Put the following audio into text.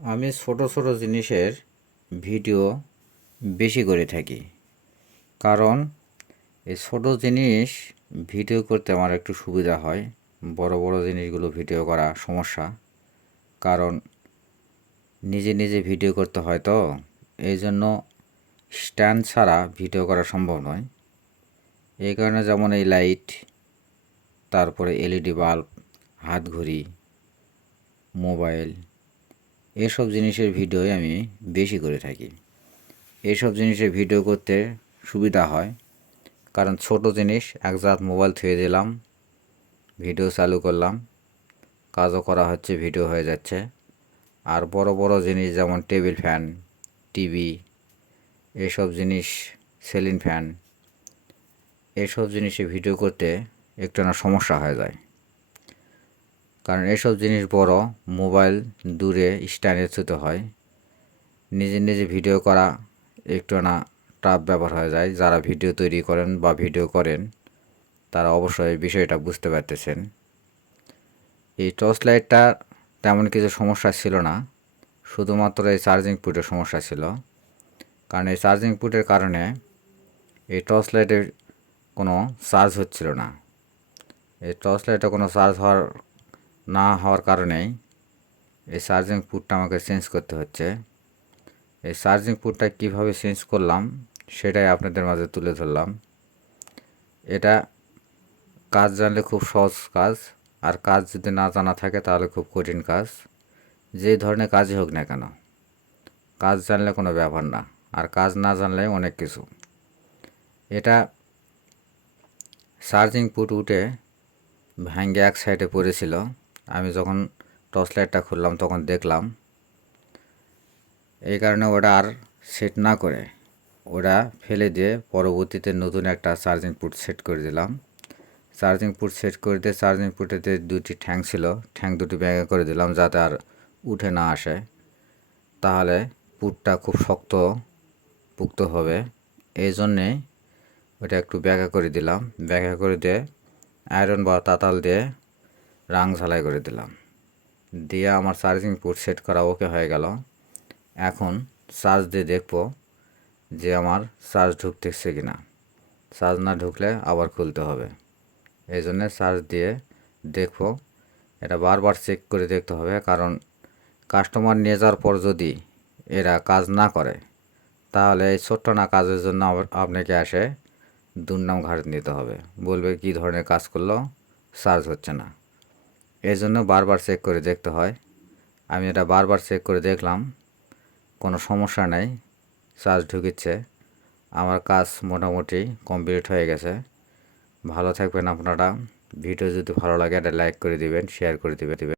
আমি ছোট ছোট জিনিসের ভিডিও বেশি করে থাকি। কারণ এই ছোট জিনিস ভিডিও করতে আমার একটু সুবিধা হয়। বড় বড় জিনিসগুলো ভিডিও করা সমস্যা। কারণ নিজে নিজে ভিডিও করতে হয় তো। এই জন্য স্ট্যান্ড ছাড়া ভিডিও করা সম্ভব নয়। এই কারণে যেমন এই লাইট, তারপরে এলইডি বাল্ব, হাত ঘড়ি, মোবাইল এসব জিনিসের ভিডিওই আমি বেশি করে থাকি। এইসব জিনিসের ভিডিও করতে সুবিধা হয়। কারণ ছোট জিনিস, এক জাত মোবাইল থুয়ে দিলাম, ভিডিও চালু করলাম, কাজও করা হচ্ছে, ভিডিও হয়ে যাচ্ছে। আর বড় বড় জিনিস যেমন টেবিল ফ্যান, টিভি, এসব জিনিস সেলিং ফ্যান, এসব জিনিসে ভিডিও করতে একটু না সমস্যা হয়ে যায়। কারণ এসব জিনিস বড়, মোবাইল দূরে স্ট্যান্ডে ছুতে হয়। নিজে নিজে ভিডিও করা একটু না টাফ ব্যাপার হয়ে যায়। যারা ভিডিও তৈরি করেন বা ভিডিও করেন, তারা অবশ্যই বিষয়টা বুঝতে পারতেছেন। এই টর্চ লাইটটা তেমন কিছু সমস্যা ছিল না। শুধুমাত্র এই চার্জিং পুটের সমস্যা ছিল। কারণ এই চার্জিং পুটের কারণে এই টর্চ লাইটের কোনো চার্জ হচ্ছিল না। এই টর্চ লাইটে কোনো চার্জ হওয়ার না হওয়ার কারণেই এই চার্জিং পুটটা আমাকে চেঞ্জ করতে হচ্ছে। এই চার্জিং পুটটা কীভাবে চেঞ্জ করলাম সেটাই আপনাদের মাঝে তুলে ধরলাম। এটা কাজ জানলে খুব সহজ কাজ, আর কাজ যদি না জানা থাকে তাহলে খুব কঠিন কাজ। যে ধরনের কাজই হোক না কেন, কাজ জানলে কোনো ব্যাপার না, আর কাজ না জানলে অনেক কিছু। এটা চার্জিং পুট উঠে ভ্যাঙ্গে এক সাইডে পড়েছিল। আমি যখন টর্চ লাইটটা খুললাম, তখন দেখলাম এই কারণে ওটা আর সেট না করে ওটা ফেলে দিয়ে পরবর্তীতে নতুন একটা চার্জিং পুট সেট করে দিলাম। চার্জিং পুট সেট করে দিয়ে চার্জিং পুটেতে দুটি ঠ্যাং ছিল, ঠ্যাং দুটি ব্যাগে করে দিলাম যাতে আর উঠে না আসে। তাহলে পুটটা খুব শক্ত পুক্ত হবে। এই জন্যে ওটা একটু ব্যাগা করে দিলাম। ব্যাগা করে দিয়ে আয়রন বা তাতাল দিয়ে রাং ঝালাই করে দিলাম। দিয়ে আমার চার্জিং পুট সেট করা ওকে হয়ে গেল। এখন চার্জ দিয়ে দেখব যে আমার চার্জ ঢুকতেছে কি না চার্জ না ঢুকলে আবার খুলতে হবে। এই জন্যে চার্জ দিয়ে দেখব। এটা বারবার চেক করে দেখতে হবে, কারণ কাস্টমার নিয়ে যাওয়ার পর যদি এরা কাজ না করে, তাহলে এই ছোট্ট না কাজের জন্য আপনাকে আসে দুর্নাম ঘাট নিতে হবে। বলবে কি ধরনের কাজ করল? চার্জ হচ্ছে না। এই জন্য বারবার চেক করে দেখতে হয়। আমি এটা বারবার চেক করে দেখলাম। কোনো সমস্যা নেই। চার্জ ঢুকিচ্ছে আমার কাজ মোটামুটি কমপ্লিট হয়ে গেছে। ভালো থাকবেন আপনারা। ভিডিও যদি ভালো লাগে এটা লাইক করে দিবেন শেয়ার করে দিবেন।